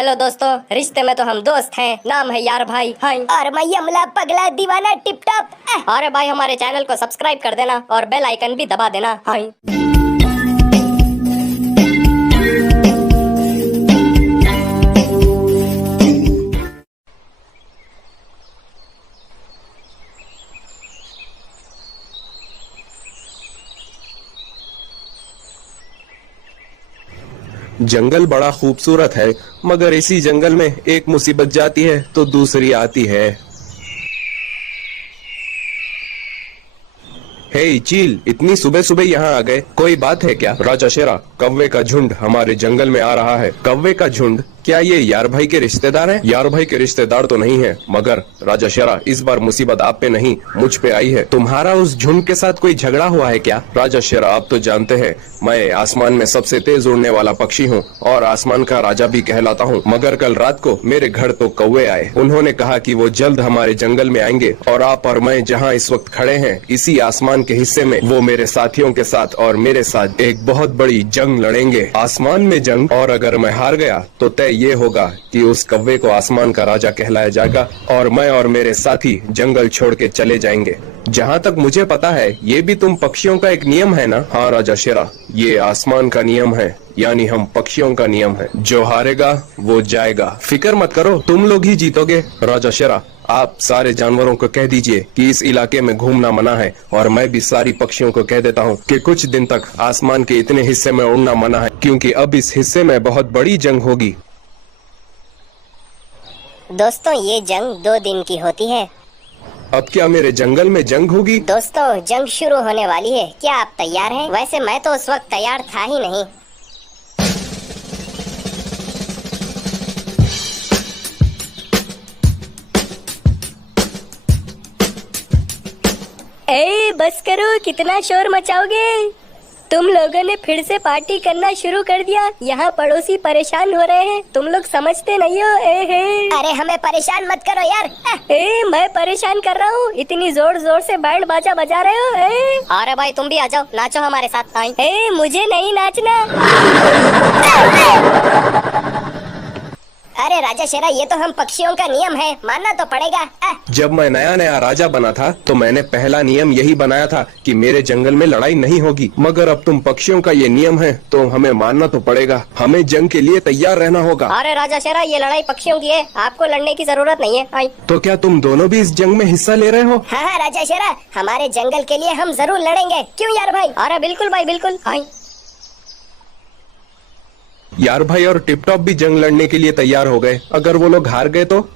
Hello दोस्तों, रिश्ते में तो हम दोस्त हैं। नाम है यार भाई। हाय। और मैं यमला पगला दीवाना टिप टॉप। अरे भाई, हमारे चैनल को सब्सक्राइब कर देना और बेल आइकन भी दबा देना। हाय। जंगल बड़ा खूबसूरत है, मगर इसी जंगल में एक मुसीबत जाती है तो दूसरी आती है। हे चील, इतनी सुबह सुबह यहाँ आ गए, कोई बात है क्या? राजा शेरा, कौवे का झुंड हमारे जंगल में आ रहा है। कौवे का झुंड? क्या ये यार भाई के रिश्तेदार हैं? यार भाई के रिश्तेदार तो नहीं है, मगर राजा शेरा, इस बार मुसीबत आप पे नहीं मुझ पे आई है। तुम्हारा उस झुंड के साथ कोई झगड़ा हुआ है क्या? राजा शेरा, आप तो जानते हैं मैं आसमान में सबसे तेज उड़ने वाला पक्षी हूँ और आसमान का राजा भी कहलाता हूँ। मगर कल रात को मेरे घर तो कौवे आए। उन्होंने कहा कि वो जल्द हमारे जंगल में आएंगे और आप और मैं जहाँ इस वक्त खड़े हैं, इसी आसमान के हिस्से में वो मेरे साथियों के साथ और मेरे साथ एक बहुत बड़ी जंग लड़ेंगे। आसमान में जंग, और अगर मैं हार गया तो तय ये होगा कि उस कौवे को आसमान का राजा कहलाया जाएगा और मैं और मेरे साथी जंगल छोड़ के चले जाएंगे। जहाँ तक मुझे पता है, ये भी तुम पक्षियों का एक नियम है ना? हाँ राजा शेरा, ये आसमान का नियम है, यानी हम पक्षियों का नियम है। जो हारेगा वो जाएगा। फिक्र मत करो, तुम लोग ही जीतोगे। राजा शेरा, आप सारे जानवरों को कह दीजिए कि इस इलाके में घूमना मना है, और मैं भी सारी पक्षियों को कह देता हूँ कि कुछ दिन तक आसमान के इतने हिस्से में उड़ना मना है, क्योंकि अब इस हिस्से में बहुत बड़ी जंग होगी। दोस्तों, ये जंग 2 दिन की होती है। अब क्या मेरे जंगल में जंग होगी? दोस्तों, जंग शुरू होने वाली है। क्या आप तैयार हैं? वैसे मैं तो उस वक्त तैयार था ही नहीं। ए, बस करो, कितना शोर मचाओगे? तुम लोगों ने फिर से पार्टी करना शुरू कर दिया। यहाँ पड़ोसी परेशान हो रहे हैं, तुम लोग समझते नहीं हो। अरे हमें परेशान मत करो यार। मैं परेशान कर रहा हूँ, इतनी जोर जोर से बैंड बाजा बजा रहे हो। अरे भाई, तुम भी आ जाओ, नाचो हमारे साथ। मुझे नहीं नाचना। अरे राजा शेरा, ये तो हम पक्षियों का नियम है, मानना तो पड़ेगा। जब मैं नया नया राजा बना था तो मैंने पहला नियम यही बनाया था कि मेरे जंगल में लड़ाई नहीं होगी, मगर अब तुम पक्षियों का ये नियम है तो हमें मानना तो पड़ेगा। हमें जंग के लिए तैयार रहना होगा। अरे राजा शेरा, ये लड़ाई पक्षियों की है, आपको लड़ने की जरूरत नहीं है। तो क्या तुम दोनों भी इस जंग में हिस्सा ले रहे हो? हाँ राजा शेरा, हमारे जंगल के लिए हम जरूर लड़ेंगे। क्यों यार भाई? अरे बिल्कुल भाई, बिल्कुल। यार भाई और टिप टॉप भी जंग लड़ने के लिए तैयार हो गए। अगर वो लोग हार गए तो?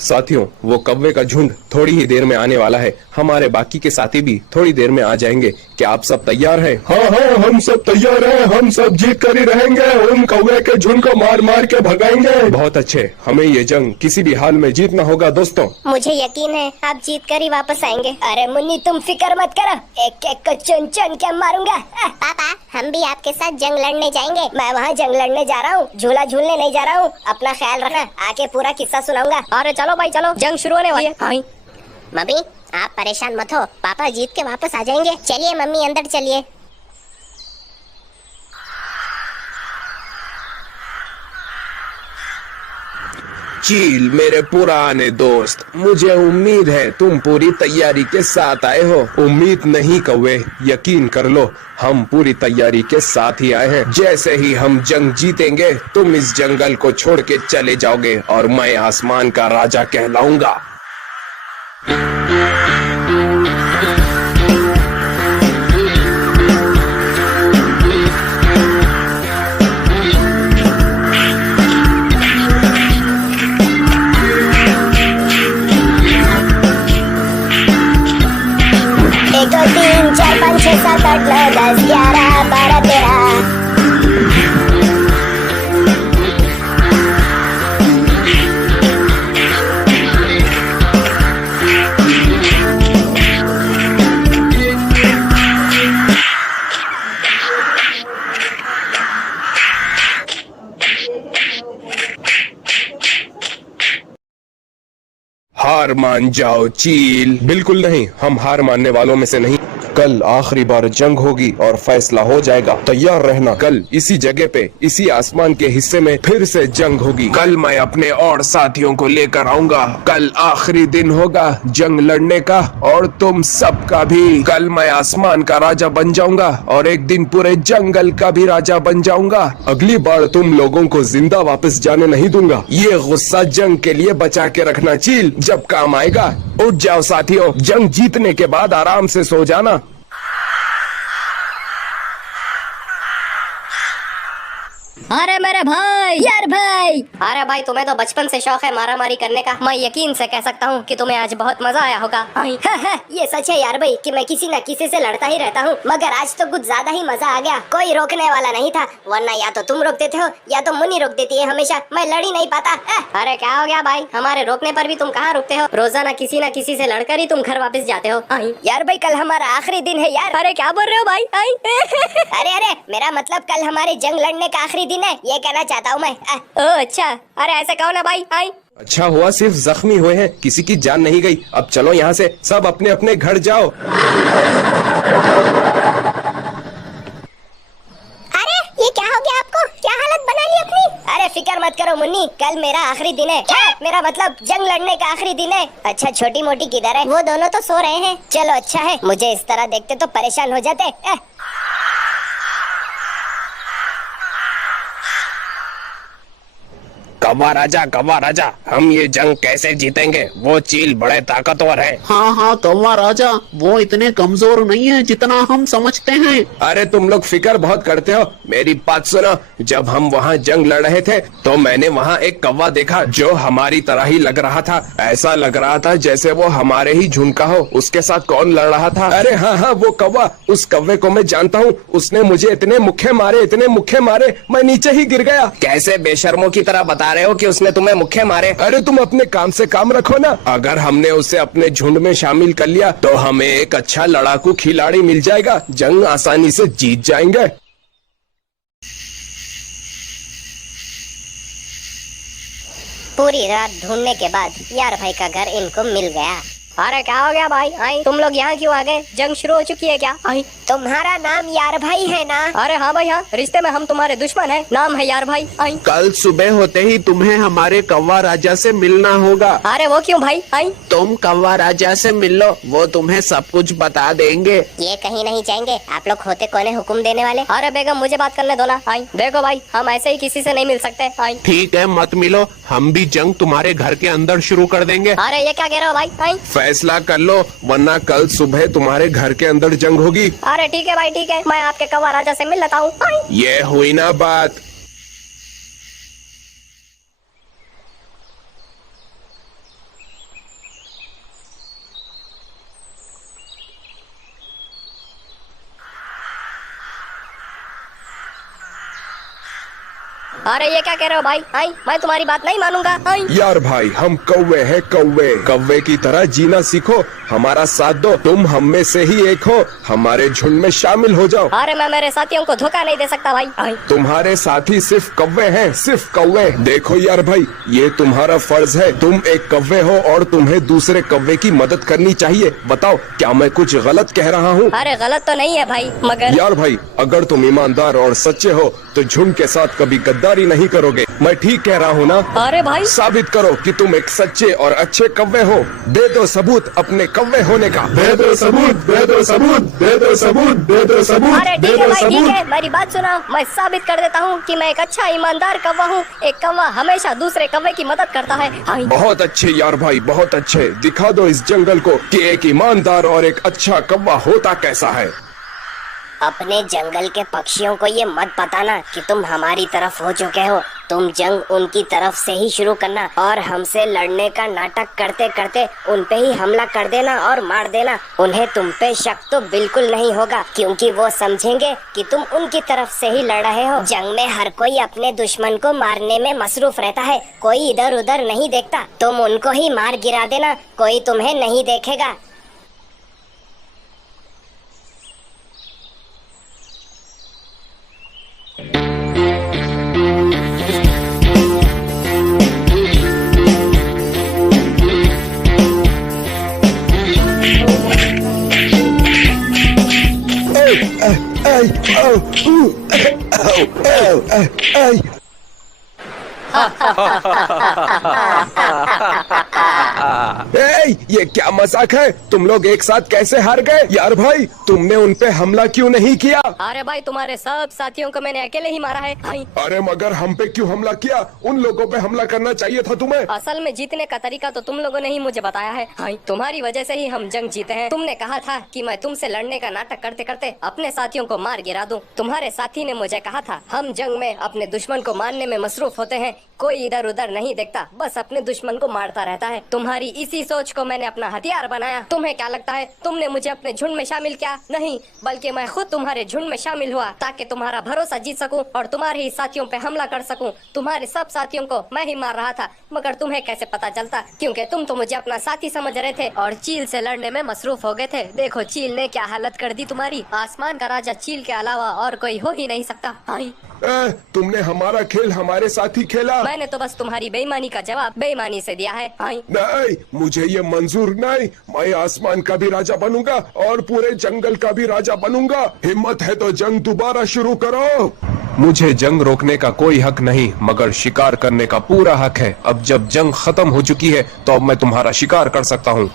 साथियों, वो कौवे का झुंड थोड़ी ही देर में आने वाला है। हमारे बाकी के साथी भी थोड़ी देर में आ जाएंगे। क्या आप सब तैयार हैं? हाँ हाँ, हम सब तैयार हैं। हम सब जीत कर ही रहेंगे। उन कौवे के झुंड को मार मार के भगाएंगे। बहुत अच्छे, हमें ये जंग किसी भी हाल में जीतना होगा। दोस्तों, मुझे यकीन है आप जीत कर ही वापस आएंगे। अरे मुन्नी, तुम फिक्र मत करो, एक एक को चुन चुन के मारूंगा। पापा, हम भी आपके साथ जंग लड़ने जाएंगे। मैं वहाँ जंग लड़ने जा रहा हूँ, झूला झूलने नहीं जा रहा हूँ। अपना ख्याल रखना, आके पूरा किस्सा सुनाऊंगा। अरे चलो भाई, चलो, जंग शुरू होने वाली है। मम्मी, आप परेशान मत हो, पापा जीत के वापस आ जाएंगे। चलिए मम्मी, अंदर चलिए। चील, मेरे पुराने दोस्त, मुझे उम्मीद है तुम पूरी तैयारी के साथ आए हो। उम्मीद नहीं कौवे, यकीन कर लो, हम पूरी तैयारी के साथ ही आए हैं। जैसे ही हम जंग जीतेंगे, तुम इस जंगल को छोड़ के चले जाओगे और मैं आसमान का राजा कहलाऊंगा। एक दो तीन चार पाँच छः सात आठ नौ 10 11 12 13। हार मान जाओ चील। बिल्कुल नहीं, हम हार मानने वालों में से नहीं। कल आखिरी बार जंग होगी और फैसला हो जाएगा। तैयार रहना, कल इसी जगह पे इसी आसमान के हिस्से में फिर से जंग होगी। कल मैं अपने और साथियों को लेकर आऊंगा। कल आखिरी दिन होगा जंग लड़ने का और तुम सबका भी। कल मैं आसमान का राजा बन जाऊंगा और एक दिन पूरे जंगल का भी राजा बन जाऊंगा। अगली बार तुम लोगों को जिंदा वापस जाने नहीं दूंगा। ये गुस्सा जंग के लिए बचा के रखना चील, जब काम आएगा। उठ जाओ साथियों, जंग जीतने के बाद आराम से सो जाना। अरे मेरे भाई, यार भाई। अरे भाई, तुम्हें तो बचपन से शौक है मारा मारी करने का। मैं यकीन से कह सकता हूँ कि तुम्हें आज बहुत मजा आया होगा। ये सच है यार भाई कि मैं किसी न किसी से लड़ता ही रहता हूँ, मगर आज तो कुछ ज्यादा ही मजा आ गया। कोई रोकने वाला नहीं था, वरना या तो तुम रोक देते हो या तो मुन्नी रोक देती है हमेशा। मैं लड़ ही नहीं पाता। अरे क्या हो गया भाई, हमारे रोकने पर भी तुम कहाँ रुकते हो? रोजाना किसी न किसी से लड़कर ही तुम घर वापस जाते हो। यार भाई, कल हमारा आखिरी दिन है यार। अरे क्या बोल रहे हो भाई? अरे मेरा मतलब कल हमारे जंग लड़ने का आखिरी दिन है, ये कहना चाहता हूँ मैं। ओह अच्छा, अरे ऐसा कहो ना भाई। अच्छा हुआ सिर्फ जख्मी हुए हैं, किसी की जान नहीं गई। अब चलो यहाँ से, सब अपने अपने घर जाओ। अरे ये क्या हो गया आपको? क्या हालत बना ली अपनी? अरे फिक्र मत करो मुन्नी, कल मेरा आखिरी दिन है। मेरा मतलब जंग लड़ने का आखिरी दिन है। अच्छा छोटी मोटी किधर है? वो दोनों तो सो रहे हैं। चलो अच्छा है, मुझे इस तरह देखते तो परेशान हो जाते। कौवा राजा, हम ये जंग कैसे जीतेंगे? वो चील बड़े ताकतवर है। हाँ कौवा राजा, वो इतने कमजोर नहीं है जितना हम समझते हैं। अरे तुम लोग फिक्र बहुत करते हो, मेरी बात सुनो। जब हम वहाँ जंग लड़ रहे थे तो मैंने वहाँ एक कौवा देखा जो हमारी तरह ही लग रहा था। ऐसा लग रहा था जैसे वो हमारे ही झुंड का हो। उसके साथ कौन लड़ रहा था? अरे हाँ, वो कौवा। उस कौवे को मैं जानता हूँ, उसने मुझे इतने मुक्के मारे मैं नीचे ही गिर गया। कैसे बेशर्मों की तरह बता रहे हो कि उसने तुम्हें मुक्के मारे? अरे तुम अपने काम से काम रखो ना। अगर हमने उसे अपने झुंड में शामिल कर लिया तो हमें एक अच्छा लड़ाकू खिलाड़ी मिल जाएगा। जंग आसानी से जीत जाएंगे। पूरी रात ढूंढने के बाद यार भाई का घर इनको मिल गया। अरे क्या हो गया भाई? तुम लोग यहाँ क्यों आ गए? जंग शुरू हो चुकी है क्या? तुम्हारा नाम यार भाई है ना? अरे हाँ भाई हाँ, रिश्ते में हम तुम्हारे दुश्मन हैं। नाम है यार भाई। कल सुबह होते ही तुम्हें हमारे कौवा राजा से मिलना होगा। अरे वो क्यों भाई? तुम कौवा राजा से मिल लो, वो तुम्हें सब कुछ बता देंगे। ये कहीं नहीं जाएंगे। आप लोग होते कौन है हुक्म देने वाले? अरे बेगम, मुझे बात करने दो ना। देखो भाई, हम ऐसे ही किसी से नहीं मिल सकते। ठीक है, मत मिलो, हम भी जंग तुम्हारे घर के अंदर शुरू कर देंगे। अरे ये क्या कह रहे हो भाई? फैसला कर लो, वरना कल सुबह तुम्हारे घर के अंदर जंग होगी। अरे ठीक है भाई, ठीक है, मैं आपके कौवा राजा से मिल लेता हूँ। ये हुई ना बात। अरे ये क्या कह रहे हो भाई? मैं तुम्हारी बात नहीं मानूंगा। यार भाई, हम कौवे हैं, कौवे की तरह जीना सीखो। हमारा साथ दो, तुम हम में से ही एक हो। हमारे झुंड में शामिल हो जाओ। अरे मैं मेरे साथियों को धोखा नहीं दे सकता भाई। तुम्हारे साथी सिर्फ कौवे हैं, सिर्फ कौवे। देखो यार भाई, ये तुम्हारा फर्ज है। तुम एक कौवे हो और तुम्हें दूसरे कौवे की मदद करनी चाहिए। बताओ, क्या मैं कुछ गलत कह रहा हूँ? अरे गलत तो नहीं है भाई, मगर यार भाई, अगर तुम ईमानदार और सच्चे हो तो झुंड के साथ कभी गद्दारी नहीं करोगे। मैं ठीक कह रहा हूँ ना? अरे भाई, साबित करो कि तुम एक सच्चे और अच्छे कौवे हो। दे दो सबूत अपने कौवे होने का। दे दो सबूत, दे दो सबूत, दे दो सबूत, दे दो सबूत। अरे ठीक है भाई, ठीक है, मेरी बात सुनो। मैं साबित कर देता हूँ कि मैं एक अच्छा ईमानदार कौवा हूँ। एक कौवा हमेशा दूसरे कौवे की मदद करता है। बहुत अच्छे यार भाई, बहुत अच्छे। दिखा दो इस जंगल को कि एक ईमानदार और एक अच्छा कौवा होता कैसा है। अपने जंगल के पक्षियों को ये मत बताना कि तुम हमारी तरफ हो चुके हो। तुम जंग उनकी तरफ से ही शुरू करना और हमसे लड़ने का नाटक करते करते उन पे ही हमला कर देना और मार देना। उन्हें तुम पे शक तो बिल्कुल नहीं होगा, क्योंकि वो समझेंगे कि तुम उनकी तरफ से ही लड़ रहे हो। जंग में हर कोई अपने दुश्मन को मारने में मसरूफ रहता है, कोई इधर उधर नहीं देखता। तुम उनको ही मार गिरा देना, कोई तुम्हें नहीं देखेगा। ए, ये क्या मजाक है? तुम लोग एक साथ कैसे हार गए? यार भाई, तुमने उन पे हमला क्यों नहीं किया? अरे भाई, तुम्हारे सब साथियों को मैंने अकेले ही मारा है भाई। अरे मगर हम पे क्यों हमला किया? उन लोगों पे हमला करना चाहिए था तुम्हें। असल में जीतने का तरीका तो तुम लोगों ने ही मुझे बताया है भाई। तुम्हारी वजह से ही हम जंग जीते हैं। तुमने कहा था कि मैं तुमसे लड़ने का नाटक करते करते अपने साथियों को मार गिरा दूं। तुम्हारे साथी ने मुझे कहा था, हम जंग में अपने दुश्मन को मारने में मसरूफ होते हैं, कोई इधर उधर नहीं देखता, बस अपने दुश्मन को मारता रहता है। तुम्हारी इसी सोच को मैंने अपना हथियार बनाया। तुम्हें क्या लगता है तुमने मुझे अपने झुंड में शामिल किया? नहीं, बल्कि मैं खुद तुम्हारे झुंड में शामिल हुआ ताकि तुम्हारा भरोसा जीत सकूं और तुम्हारे ही साथियों पे हमला कर सकूं। तुम्हारे सब साथियों को मैं ही मार रहा था, मगर तुम्हें कैसे पता चलता? क्योंकि तुम तो मुझे अपना साथी समझ रहे थे और चील से लड़ने में मसरूफ हो गए थे। देखो चील ने क्या हालत कर दी तुम्हारी। आसमान का राजा चील के अलावा और कोई हो ही नहीं सकता भाई। तुमने हमारा खेल हमारे साथ ही खेला। मैंने तो बस तुम्हारी बेईमानी का जवाब बेईमानी से दिया है भाई। नहीं, मुझे ये मंजूर नहीं। मैं आसमान का भी राजा बनूंगा और पूरे जंगल का भी राजा बनूंगा। हिम्मत है तो जंग दोबारा शुरू करो। मुझे जंग रोकने का कोई हक नहीं, मगर शिकार करने का पूरा हक है। अब जब जंग खत्म हो चुकी है तो अब मैं तुम्हारा शिकार कर सकता हूँ।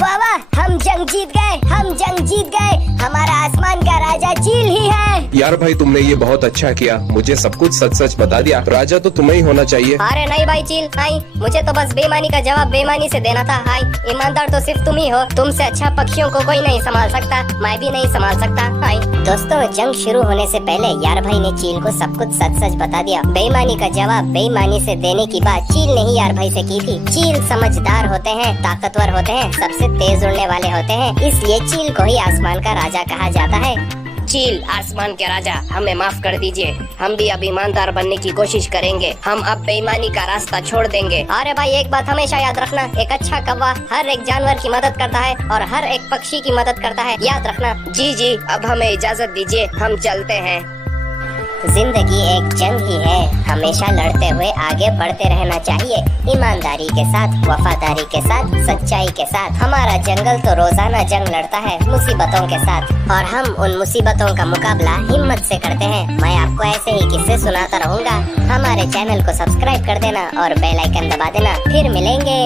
बाबा, हम जंग जीत गए, हम जंग जीत गए। हमारा आसमान का राजा चील ही है। यार भाई, तुमने ये बहुत अच्छा किया, मुझे सब कुछ सच सच बता दिया। राजा तो तुम्हें ही होना चाहिए। अरे नहीं भाई चील, नहीं, मुझे तो बस बेईमानी का जवाब बेईमानी से देना था। हाय, ईमानदार तो सिर्फ तुम ही हो। तुमसे अच्छा पक्षियों को कोई नहीं संभाल सकता, मैं भी नहीं संभाल सकता। हाय दोस्तों, जंग शुरू होने से पहले यार भाई ने चील को सब कुछ सच सच बता दिया। बेईमानी का जवाब बेईमानी से देने की बात चील ने ही यार भाई से की थी। चील समझदार होते हैं, ताकतवर होते हैं, सबसे तेज उड़ने वाले होते हैं, इसलिए चील को ही आसमान का राजा कहा जाता है। चील, आसमान के राजा, हमें माफ कर दीजिए। हम भी अब ईमानदार बनने की कोशिश करेंगे। हम अब बेईमानी का रास्ता छोड़ देंगे। अरे भाई, एक बात हमेशा याद रखना, एक अच्छा कौवा हर एक जानवर की मदद करता है और हर एक पक्षी की मदद करता है, याद रखना। जी जी, अब हमें इजाजत दीजिए, हम चलते हैं। जिंदगी एक जंग ही है, हमेशा लड़ते हुए आगे बढ़ते रहना चाहिए, ईमानदारी के साथ, वफादारी के साथ, सच्चाई के साथ। हमारा जंगल तो रोजाना जंग लड़ता है मुसीबतों के साथ, और हम उन मुसीबतों का मुकाबला हिम्मत से करते हैं। मैं आपको ऐसे ही किस्से सुनाता रहूंगा। हमारे चैनल को सब्सक्राइब कर देना और बेल आइकन दबा देना। फिर मिलेंगे।